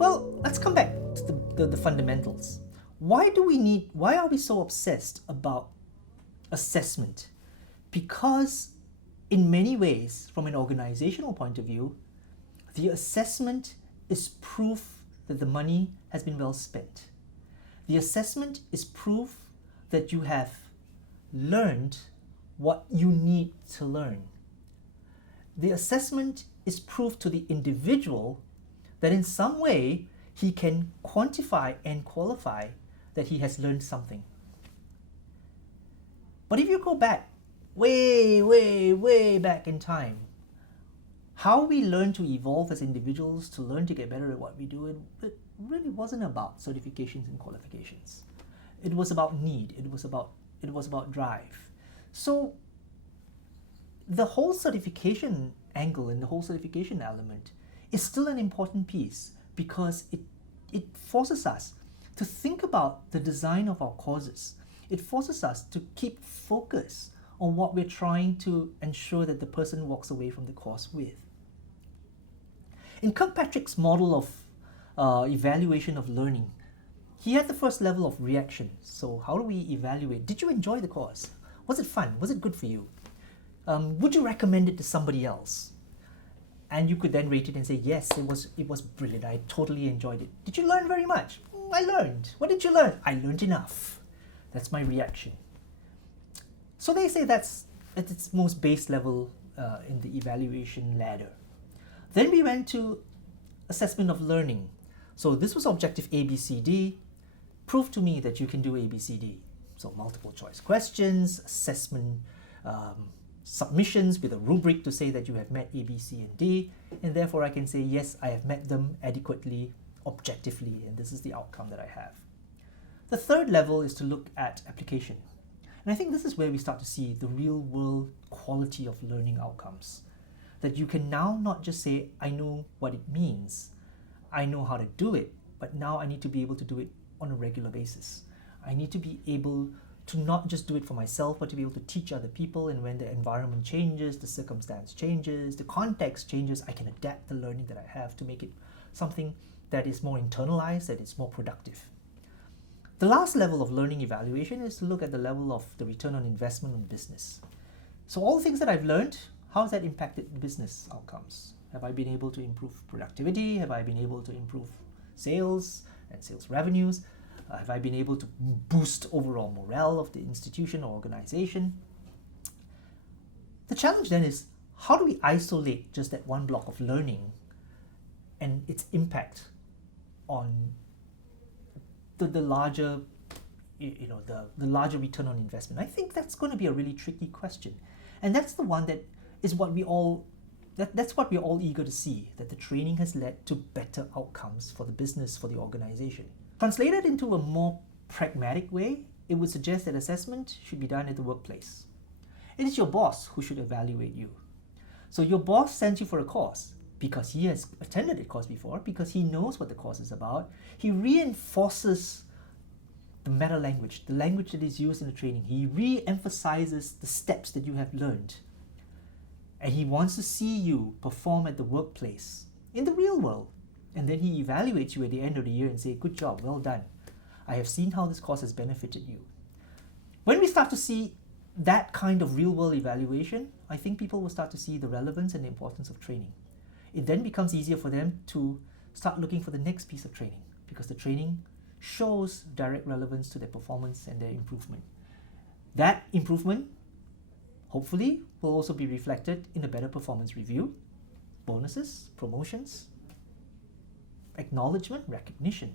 Well, let's come back to the fundamentals. Why are we so obsessed about assessment? Because in many ways, from an organizational point of view, the assessment is proof that the money has been well spent. The assessment is proof that you have learned what you need to learn. The assessment is proof to the individual that in some way he can quantify and qualify that he has learned something. But if you go back, way back in time, how we learn to evolve as individuals, to learn to get better at what we do, it really wasn't about certifications and qualifications. It was about need. It was about drive. So the whole certification angle and the whole certification element is still an important piece because it forces us to think about the design of our courses. It forces us to keep focus on what we're trying to ensure that the person walks away from the course with. In Kirkpatrick's model of evaluation of learning, he had the first level of reaction. So how do we evaluate? Did you enjoy the course? Was it fun? Was it good for you? Would you recommend it to somebody else? And you could then rate it and say, yes, it was brilliant. I totally enjoyed it. Did you learn very much? I learned. What did you learn? I learned enough. That's my reaction. So they say that's at its most base level in the evaluation ladder. Then we went to assessment of learning. So this was objective ABCD. Prove to me that you can do ABCD. So multiple choice questions, assessment, submissions with a rubric to say that you have met A, B, C, and D, and therefore I can say, yes, I have met them adequately, objectively, and this is the outcome that I have. The third level is to look at application. And I think this is where we start to see the real world quality of learning outcomes. That you can now not just say, I know what it means, I know how to do it, but now I need to be able to do it on a regular basis. I need to be able to not just do it for myself, but to be able to teach other people. And when the environment changes, the circumstance changes, the context changes, I can adapt the learning that I have to make it something that is more internalized, that is more productive. The last level of learning evaluation is to look at the level of the return on investment on business. So all the things that I've learned, how has that impacted business outcomes? Have I been able to improve productivity? Have I been able to improve sales and sales revenues? Have I been able to boost overall morale of the institution or organization? The challenge then is, how do we isolate just that one block of learning and its impact on the larger, the larger return on investment? I think that's going to be a really tricky question. And that's the one that is what we all, that's what we're all eager to see, that the training has led to better outcomes for the business, for the organization. Translated into a more pragmatic way, it would suggest that assessment should be done at the workplace. It is your boss who should evaluate you. So your boss sends you for a course because he has attended a course before, because he knows what the course is about. He reinforces the meta language, the language that is used in the training. He re-emphasizes the steps that you have learned. And he wants to see you perform at the workplace, in the real world. And then he evaluates you at the end of the year and say, good job, well done. I have seen how this course has benefited you. When we start to see that kind of real world evaluation, I think people will start to see the relevance and the importance of training. It then becomes easier for them to start looking for the next piece of training, because the training shows direct relevance to their performance and their improvement. That improvement, hopefully, will also be reflected in a better performance review, bonuses, promotions, acknowledgement, recognition.